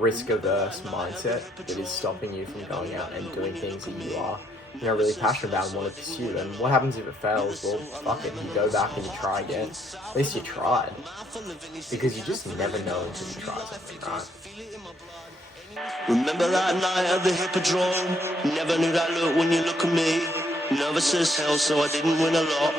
risk-averse mindset that is stopping you from going out and doing things that you are, really passionate about and want to pursue. And what happens if it fails? Well, fuck it, you go back and you try again. At least you tried, because you just never know until you try something, right? Remember that night at the Hippodrome? Never knew that look when you look at me. Nervous as hell, so I didn't win a lot.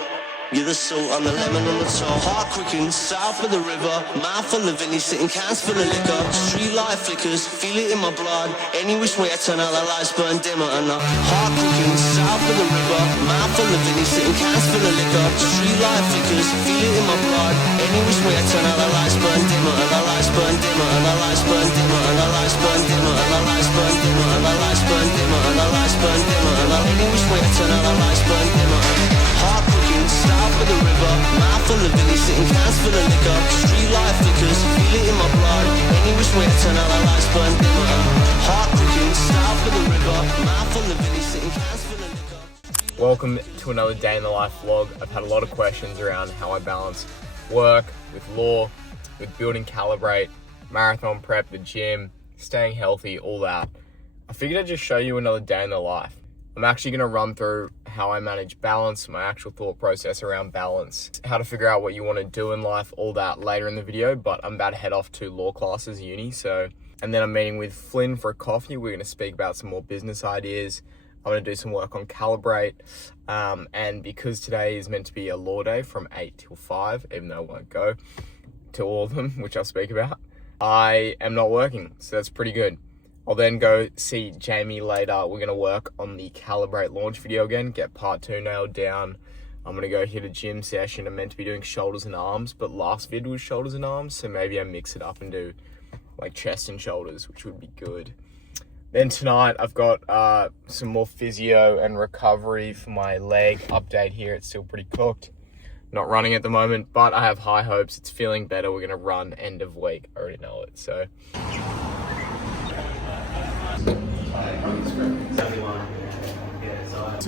You're the salt and the lemon on the top. Heart quicking, south of the river. Mouth full of Vinny, sitting cans full of liquor. Street light flickers, feel it in my blood. Any which way I turn out, the lights burn dimmer. And the heart quicking, south of the river. Mouth full of Vinny, sitting cans full of liquor. Street light flickers, feel it in my blood. Any which way I turn out, the lights burn dimmer. And the lights burn dimmer. And the lights burn dimmer. And the lights burn dimmer. And the lights burn dimmer. And the lights burn dimmer. And the lights burn dimmer. And any which way I turn out, the lights burn dimmer. Heart quicking, south of the river. Mouth full of Vinny, sitting cans full of liquor. Street light flickers, feel it in my blood. Any which way I turn out, the lights burn dimmer. Heart quicking, south of the river. Mouth full of Vinny, sitting cans full of liquor. Welcome to another day in the life vlog. I've had a lot of questions around how I balance work with law, with building Calibrate, marathon prep, the gym, staying healthy, all that. I figured I'd just show you another day in the life. I'm actually going to run through how I manage balance, my actual thought process around balance, how to figure out what you want to do in life, all that later in the video. But I'm about to head off to law classes, uni. And then I'm meeting with Flynn for a coffee. We're going to speak about some more business ideas. I'm going to do some work on Calibrate. And because today is meant to be a law day from 8 till 5, even though I won't go to all of them, which I'll speak about, I am not working. So that's pretty good. I'll then go see Jamie later. We're going to work on the Calibrate launch video again, get part 2 nailed down. I'm going to go hit a gym session. I'm meant to be doing shoulders and arms, but last vid was shoulders and arms. So maybe I mix it up and do like chest and shoulders, which would be good. Then tonight I've got some more physio and recovery for my leg update here. It's still pretty cooked. Not running at the moment, but I have high hopes. It's feeling better. We're going to run end of week. I already know it. So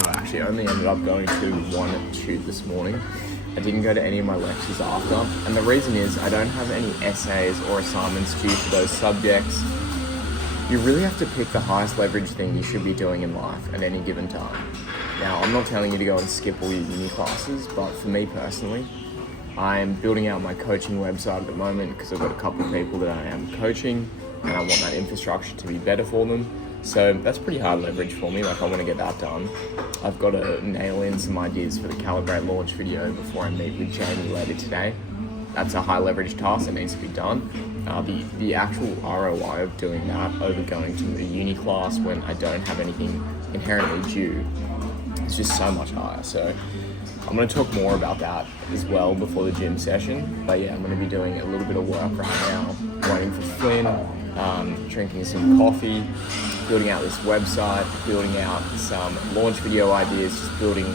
I actually only ended up going to one tube this morning. I didn't go to any of my lectures after, and the reason is I don't have any essays or assignments due for those subjects. You really have to pick the highest leverage thing you should be doing in life at any given time. Now, I'm not telling you to go and skip all your uni classes, but for me personally, I'm building out my coaching website at the moment because I've got a couple of people that I am coaching and I want that infrastructure to be better for them. So that's pretty hard leverage for me. Like, I want to get that done. I've got to nail in some ideas for the Calibrate launch video before I meet with Jamie later today. That's a high leverage task that needs to be done. The actual ROI of doing that over going to a uni class when I don't have anything inherently due is just so much higher. So I'm going to talk more about that as well before the gym session. But yeah, I'm going to be doing a little bit of work right now, waiting for Flynn, drinking some coffee, building out this website, building out some launch video ideas, just building.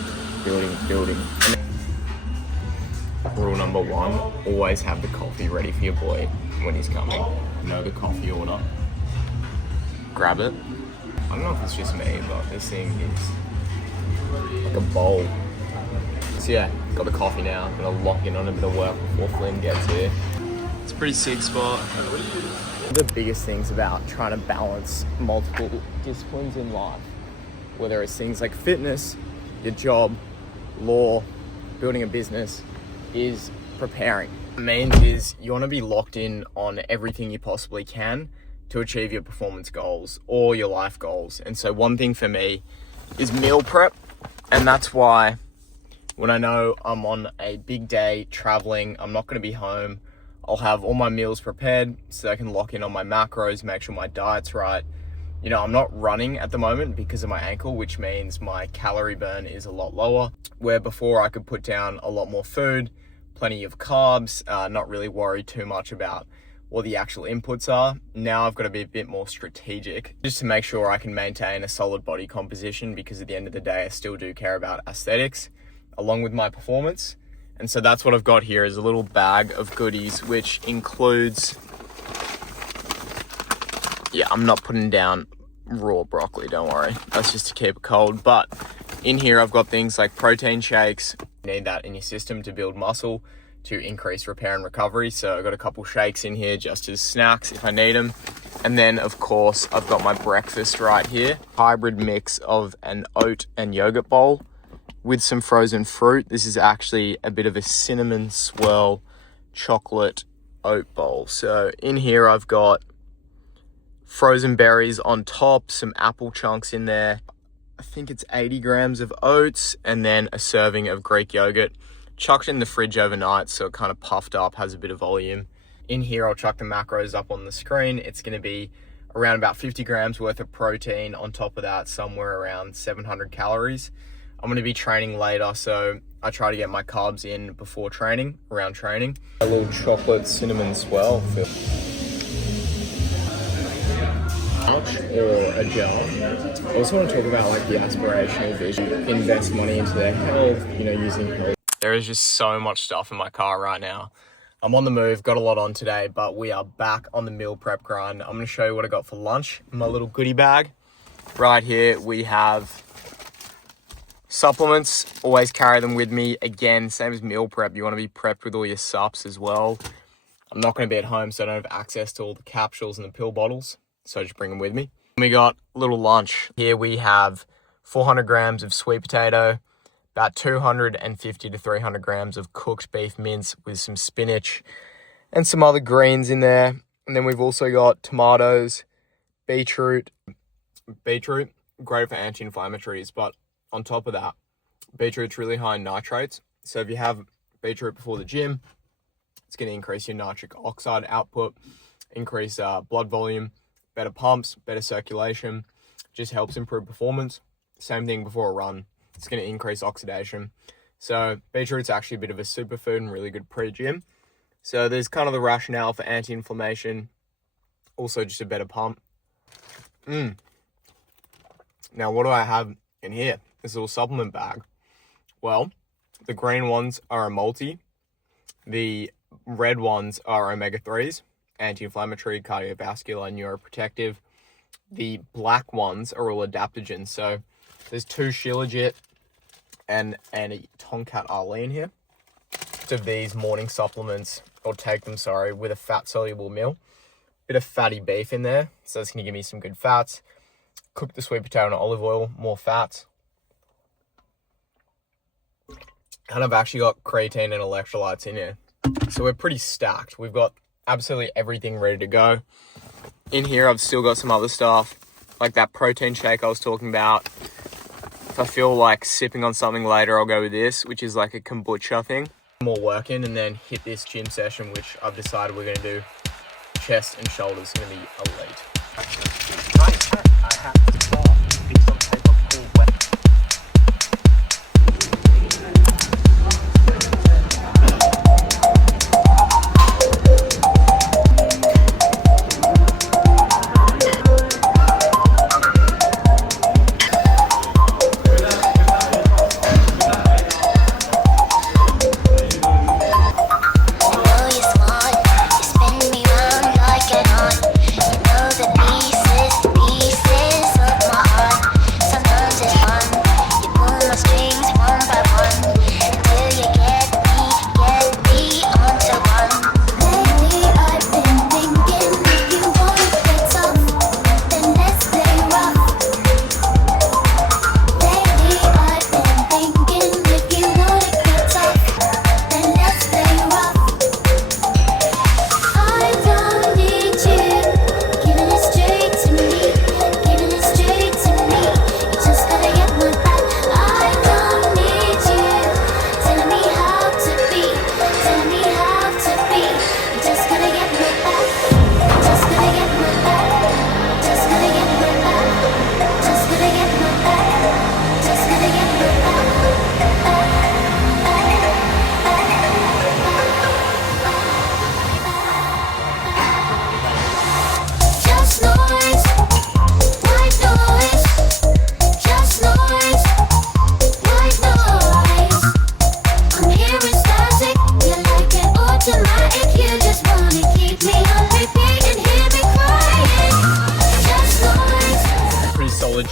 Rule number 1, always have the coffee ready for your boy when he's coming. Know the coffee order. Grab it. I don't know if it's just me, but this thing is like a bowl. So yeah, got the coffee now. I'm gonna lock in on a bit of work before Flynn gets here. It's a pretty sick spot. The biggest things about trying to balance multiple disciplines in life, whether it's things like fitness, your job, law, building a business, is preparing. The main is you want to be locked in on everything you possibly can to achieve your performance goals or your life goals. And so one thing for me is meal prep, and that's why when I know I'm on a big day traveling, I'm not going to be home, I'll have all my meals prepared so I can lock in on my macros, make sure my diet's right. I'm not running at the moment because of my ankle, which means my calorie burn is a lot lower, where before I could put down a lot more food, plenty of carbs, not really worry too much about what the actual inputs are. Now I've got to be a bit more strategic just to make sure I can maintain a solid body composition, because at the end of the day, I still do care about aesthetics along with my performance. And so that's what I've got here, is a little bag of goodies, which includes, I'm not putting down raw broccoli, don't worry. That's just to keep it cold. But in here, I've got things like protein shakes. You need that in your system to build muscle, to increase repair and recovery. So I've got a couple shakes in here just as snacks if I need them. And then, of course, I've got my breakfast right here. Hybrid mix of an oat and yogurt bowl with some frozen fruit. This is actually a bit of a cinnamon swirl chocolate oat bowl. So in here, I've got frozen berries on top, some apple chunks in there. I think it's 80 grams of oats, and then a serving of Greek yogurt. Chucked in the fridge overnight, so it kind of puffed up, has a bit of volume. In here, I'll chuck the macros up on the screen. It's going to be around about 50 grams worth of protein. On top of that, somewhere around 700 calories. I'm going to be training later, so I try to get my carbs in before training, around training. A little chocolate cinnamon swirl. Pouch or a jar. I also want to talk about like the aspirational vision. Invest money into their health, using health. There is just so much stuff in my car right now. I'm on the move, got a lot on today, but we are back on the meal prep grind. I'm going to show you what I got for lunch in my little goodie bag. Right here, we have supplements. Always carry them with me. Again, same as meal prep. You want to be prepped with all your sups as well. I'm not going to be at home, so I don't have access to all the capsules and the pill bottles. So just bring them with me. We got a little lunch. Here we have 400 grams of sweet potato, about 250 to 300 grams of cooked beef mince with some spinach and some other greens in there. And then we've also got tomatoes, beetroot, great for anti-inflammatories. But on top of that, beetroot's really high in nitrates. So if you have beetroot before the gym, it's going to increase your nitric oxide output, increase blood volume, better pumps, better circulation, just helps improve performance. Same thing before a run. It's going to increase oxidation. So beetroot's actually a bit of a superfood and really good pre-gym. So there's kind of the rationale for anti-inflammation. Also just a better pump. Now what do I have in here? This little supplement bag. Well, the green ones are a multi. The red ones are omega-3s, anti-inflammatory, cardiovascular, and neuroprotective. The black ones are all adaptogens. So there's 2 Shilajit and a Tonkat Ali in here. So these morning supplements, or take them, with a fat-soluble meal. Bit of fatty beef in there, so it's going to give me some good fats. Cook the sweet potato in olive oil, more fats. And I've actually got creatine and electrolytes in here. So we're pretty stacked. We've got absolutely everything ready to go. In here, I've still got some other stuff, like that protein shake I was talking about. If I feel like sipping on something later, I'll go with this, which is like a kombucha thing. More work in, and then hit this gym session, which I've decided we're going to do chest and shoulders. It's going to be elite. I have to start in some type of cool way.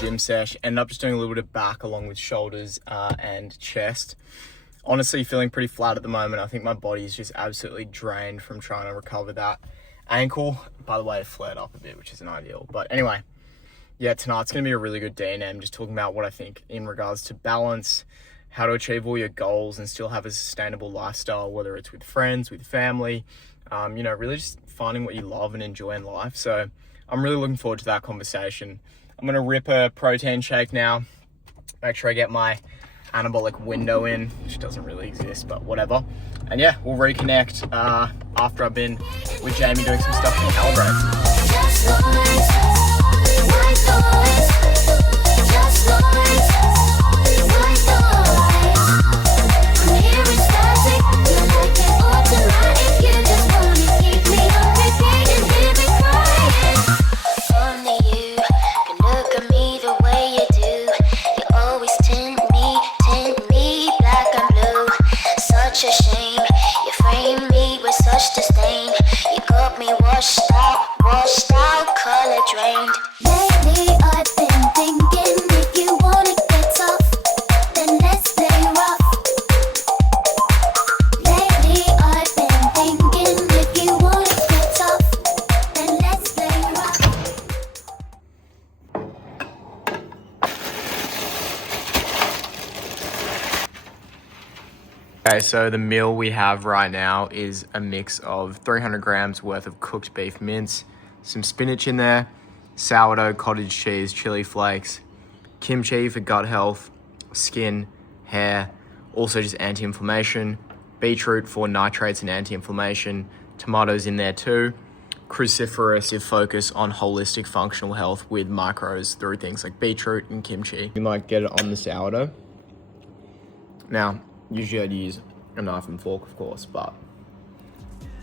Gym sesh. Ended up just doing a little bit of back along with shoulders and chest. Honestly feeling pretty flat at the moment. I think my body is just absolutely drained from trying to recover that ankle. By the way, it flared up a bit, which isn't ideal. But anyway, yeah, tonight's going to be a really good day, and I'm just talking about what I think in regards to balance, how to achieve all your goals and still have a sustainable lifestyle, whether it's with friends, with family, really just finding what you love and enjoy in life. So I'm really looking forward to that conversation. I'm going to rip a protein shake now, make sure I get my anabolic window in, which doesn't really exist, but whatever. And yeah, we'll reconnect after I've been with Jamie doing some stuff in Calibrate. Okay, so the meal we have right now is a mix of 300 grams worth of cooked beef mince, some spinach in there, sourdough, cottage cheese, chili flakes, kimchi for gut health, skin, hair, also just anti-inflammation, beetroot for nitrates and anti-inflammation, tomatoes in there too, cruciferous if focus on holistic functional health with macros through things like beetroot and kimchi. You might get it on the sourdough. Now, usually I'd use a knife and fork, of course, but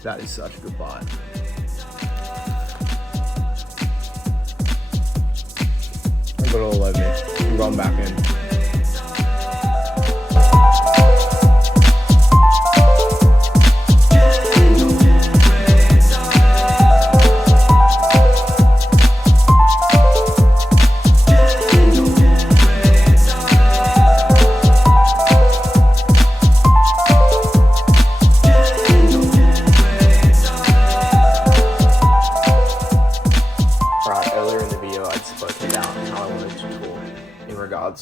that is such a good bite. I got it all over me. I'm going back in.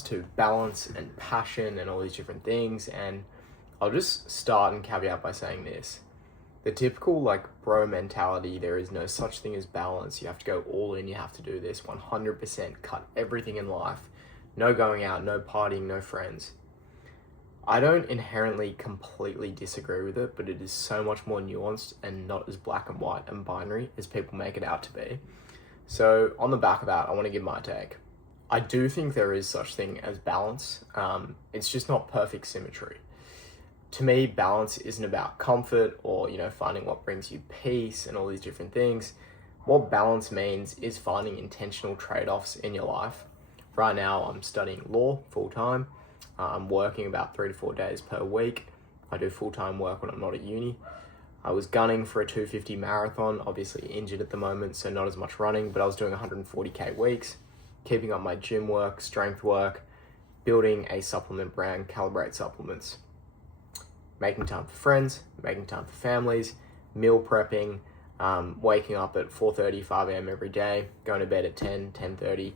To balance and passion and all these different things, and I'll just start and caveat by saying this: the typical bro mentality, there is no such thing as balance, you have to go all in, you have to do this 100%, cut everything in life, no going out, no partying, no friends. I don't inherently completely disagree with it, but it is so much more nuanced and not as black and white and binary as people make it out to be. So on the back of that, I want to give my take. I do think there is such thing as balance. It's just not perfect symmetry. To me, balance isn't about comfort or, finding what brings you peace and all these different things. What balance means is finding intentional trade-offs in your life. Right now, I'm studying law full-time. I'm working about 3 to 4 days per week. I do full-time work when I'm not at uni. I was gunning for a 250 marathon, obviously injured at the moment, so not as much running, but I was doing 140K weeks. Keeping up my gym work, strength work, building a supplement brand, CALIBRATE supplements, making time for friends, making time for families, meal prepping, waking up at 4:30, 5 a.m. every day, going to bed at 10, 10:30.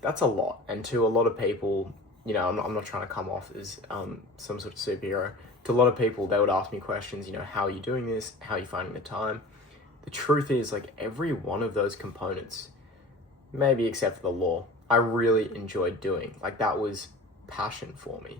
That's a lot. And to a lot of people, I'm not trying to come off as some sort of superhero. To a lot of people, they would ask me questions, how are you doing this? How are you finding the time? The truth is, every one of those components, maybe except for the law, I really enjoyed doing. That was passion for me.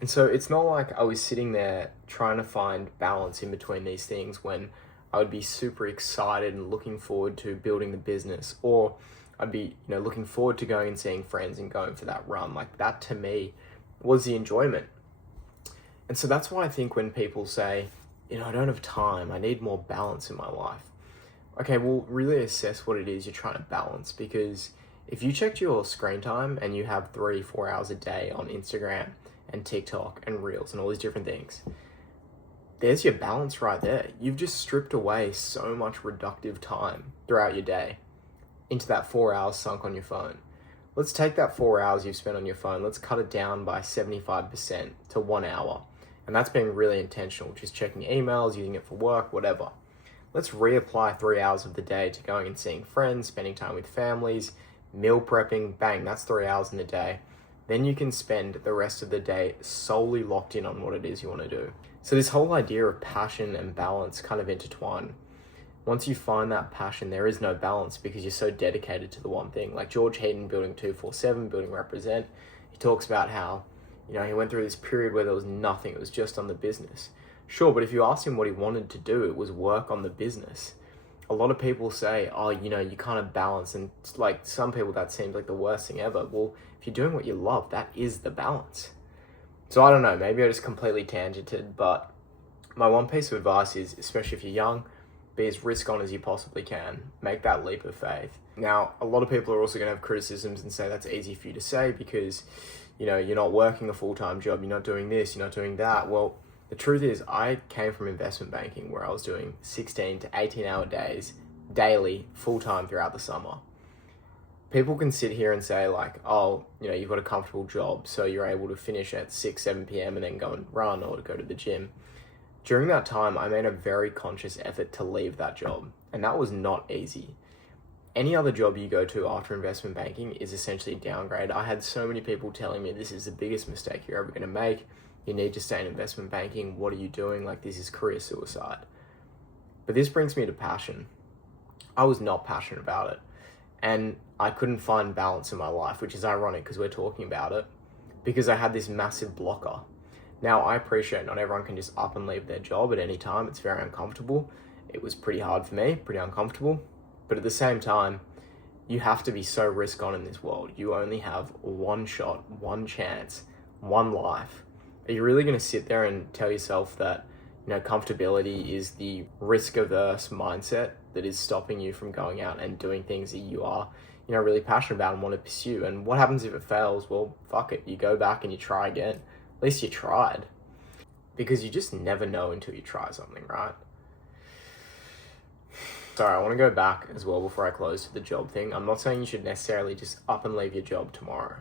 And so it's not like I was sitting there trying to find balance in between these things when I would be super excited and looking forward to building the business, or I'd be, looking forward to going and seeing friends and going for that run. That to me was the enjoyment. And so that's why I think when people say, I don't have time, I need more balance in my life. Okay, well, really assess what it is you're trying to balance, because if you checked your screen time and you have 3-4 hours a day on Instagram and TikTok and Reels and all these different things, there's your balance right there. You've just stripped away so much reductive time throughout your day into that 4 hours sunk on your phone. Let's take that 4 hours you've spent on your phone, let's cut it down by 75% to 1 hour. And that's being really intentional, just checking emails, using it for work, whatever. let's reapply 3 hours of the day to going and seeing friends, spending time with families, meal prepping, bang, that's 3 hours in the day. Then you can spend the rest of the day solely locked in on what it is you want to do. So this whole idea of passion and balance kind of intertwine. Once you find that passion, there is no balance because you're so dedicated to the one thing. Like George Heaton, building 247, building Represent, he talks about how, he went through this period where there was nothing. It was just on the business. Sure, but if you asked him what he wanted to do, it was work on the business. A lot of people say, oh, you kind of balance. And like some people, that seems like the worst thing ever. Well, if you're doing what you love, that is the balance. So I don't know, maybe I just completely tangented, but my one piece of advice is, especially if you're young, be as risk on as you possibly can. Make that leap of faith. Now, a lot of people are also going to have criticisms and say that's easy for you to say because, you're not working a full-time job, you're not doing this, you're not doing that. Well, the truth is I came from investment banking where I was doing 16 to 18 hour days daily, full-time throughout the summer. People can sit here and say like, oh, you've got a comfortable job, so you're able to finish at 6, 7 p.m. and then go and run or to go to the gym. During that time, I made a very conscious effort to leave that job, and that was not easy. Any other job you go to after investment banking is essentially a downgrade. I had so many people telling me this is the biggest mistake you're ever going to make. You need to stay in investment banking. What are you doing? Like, this is career suicide. But this brings me to passion. I was not passionate about it. And I couldn't find balance in my life, which is ironic because we're talking about it, because I had this massive blocker. Now, I appreciate not everyone can just up and leave their job at any time. It's very uncomfortable. It was pretty hard for me, pretty uncomfortable. But at the same time, you have to be so risk on in this world. You only have one shot, one chance, one life. Are you really going to sit there and tell yourself that, comfortability is the risk-averse mindset that is stopping you from going out and doing things that you are, really passionate about and want to pursue? And what happens if it fails? Well, fuck it. You go back and you try again. At least you tried. Because you just never know until you try something, right? Sorry, I want to go back as well before I close to the job thing. I'm not saying you should necessarily just up and leave your job tomorrow,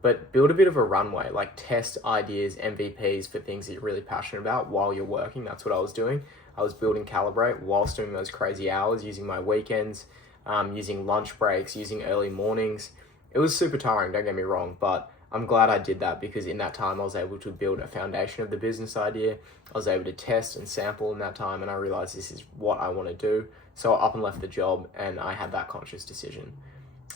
but build a bit of a runway, like test ideas, MVPs for things that you're really passionate about while you're working. That's what I was doing. I was building Calibrate whilst doing those crazy hours, using my weekends, using lunch breaks, using early mornings. It was super tiring, don't get me wrong, but I'm glad I did that because in that time I was able to build a foundation of the business idea. I was able to test and sample in that time, and I realized this is what I want to do. So I up and left the job, and I had that conscious decision.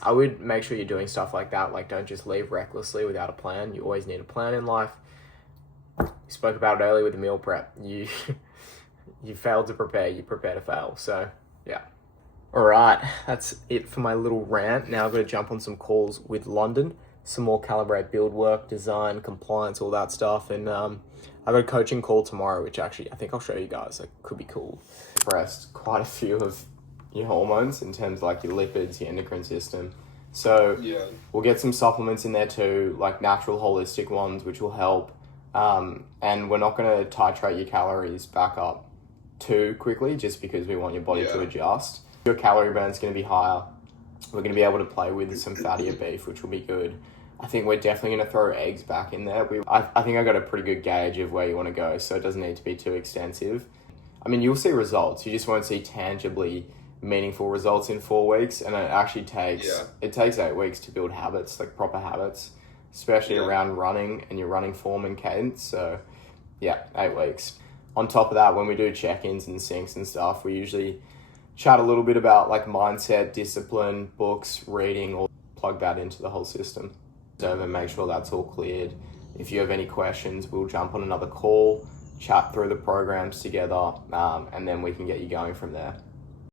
I would make sure you're doing stuff like that. Like, don't just leave recklessly without a plan. You always need a plan in life. You spoke about it earlier with the meal prep. You failed to prepare. You prepare to fail. So, yeah. All right, that's it for my little rant. Now I've got to jump on some calls with London. Some more Calibrate build work, design, compliance, all that stuff. And I've got a coaching call tomorrow, which actually I think I'll show you guys. It could be cool. Expressed quite a few of your hormones in terms of like your lipids, your endocrine system. So we'll get some supplements in there too, like natural holistic ones, which will help. And we're not going to titrate your calories back up too quickly just because we want your body to adjust. Your calorie burn is going to be higher. We're going to be able to play with some fattier beef, which will be good. I think we're definitely going to throw eggs back in there. I think I got a pretty good gauge of where you want to go, so it doesn't need to be too extensive. I mean, you'll see results. You just won't see tangibly meaningful results in 4 weeks, and it actually takes 8 weeks to build habits, like proper habits, especially around running and your running form and cadence. So, 8 weeks. On top of that, when we do check-ins and syncs and stuff, we usually chat a little bit about like mindset, discipline, books, reading, or plug that into the whole system. So and make sure that's all cleared. If you have any questions, we'll jump on another call, chat through the programs together, and then we can get you going from there.